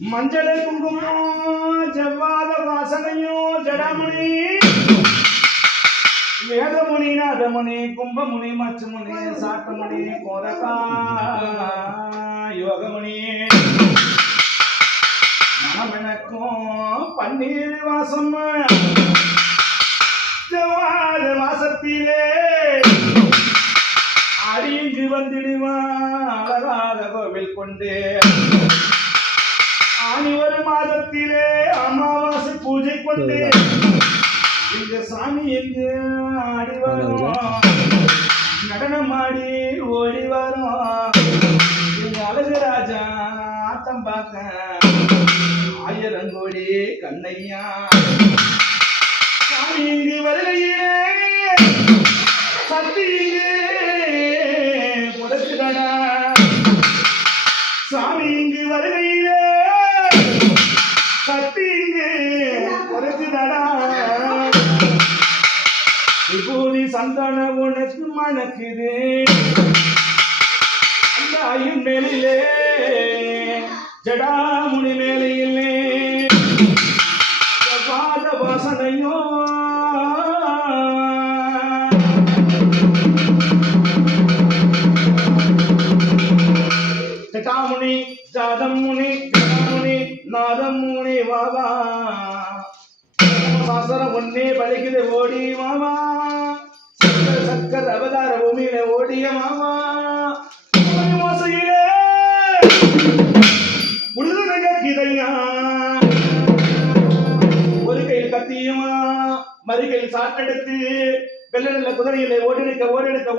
மஞ்சள் குங்குமம் செவ்வாத வாசனையும் ஜடாமணி. வேதமுனி நாதமுனி கும்பமுனி மச்சுமுனி சாட்டமுனி கோரகா யோகமுனி. மனமெனக்கும் பன்னீர் வாசம். செவ்வாத வாசத்திலே அடியிங்கு வந்திடுவான். அழகாக கோவில் கொண்டு ஆனி மாதத்திலே அமாவாசை பூஜை கொண்டு இந்த சாமி எங்கு ஆடி வரும் நடனம் ஆடி ஓடி வரும் எங்க அழகு ராஜா ஆத்தம் பார்க்க ஆயிரங்கோடி கண்ணையா? சாமி இங்கு வருகையிலே சக்தி இங்கு விபூதி சந்தன உனக்கு மணக்குது. அந்த ஐயன் மேலிலே ஜடாமுனி மேலையிலே. பாத வாசனையோ. ஜடாமுனி ஜாதம் முனி ஜடாமுனி நாதம் முனி வாவா சாசனம் ஒன்னே பலிக்குது ஓடி மாமா. சக்கர் சக்கர அவதார பூமியில ஓடிய மாமா. ஓடி மோசையிலே. உழுதுனங்க கிதையா. ஒரு கையில் கத்தியுமா மறு கையில் சாட்டெடுத்து குதிரையில ஓடிடுக்க ஓடிடுக்க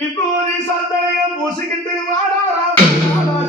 విభూరి సందయ పూసికిటి వాడా వాడా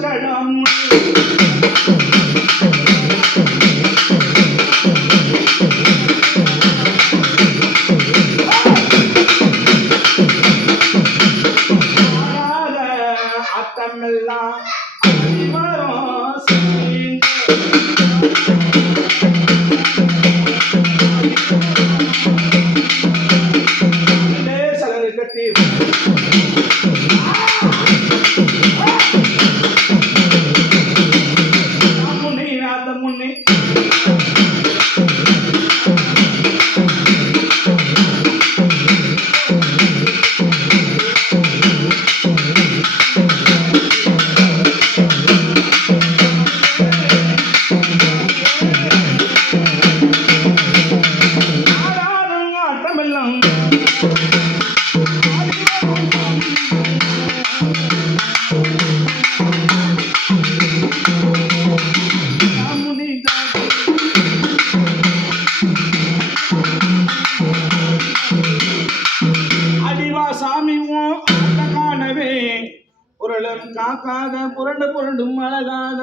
புரளும் காக்காத புரண்டு புரண்டும் அழகாத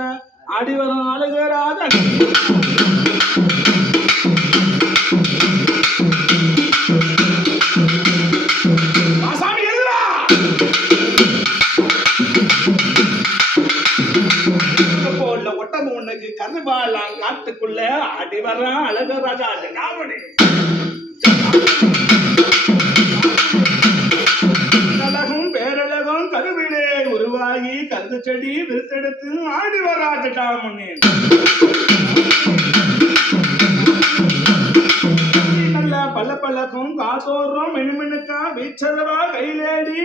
அடிவரும் அழகராத வா போல காட்டுக்குள்ள அடி அழகு ராஜா காவடி உருவாகி செடி விருத்தெடுத்து ஆடி வராஜட்டாமணி நல்ல பல பழக்கும் காத்தோறும் மினுமினுக்கா வீச்சலவா கையிலேடி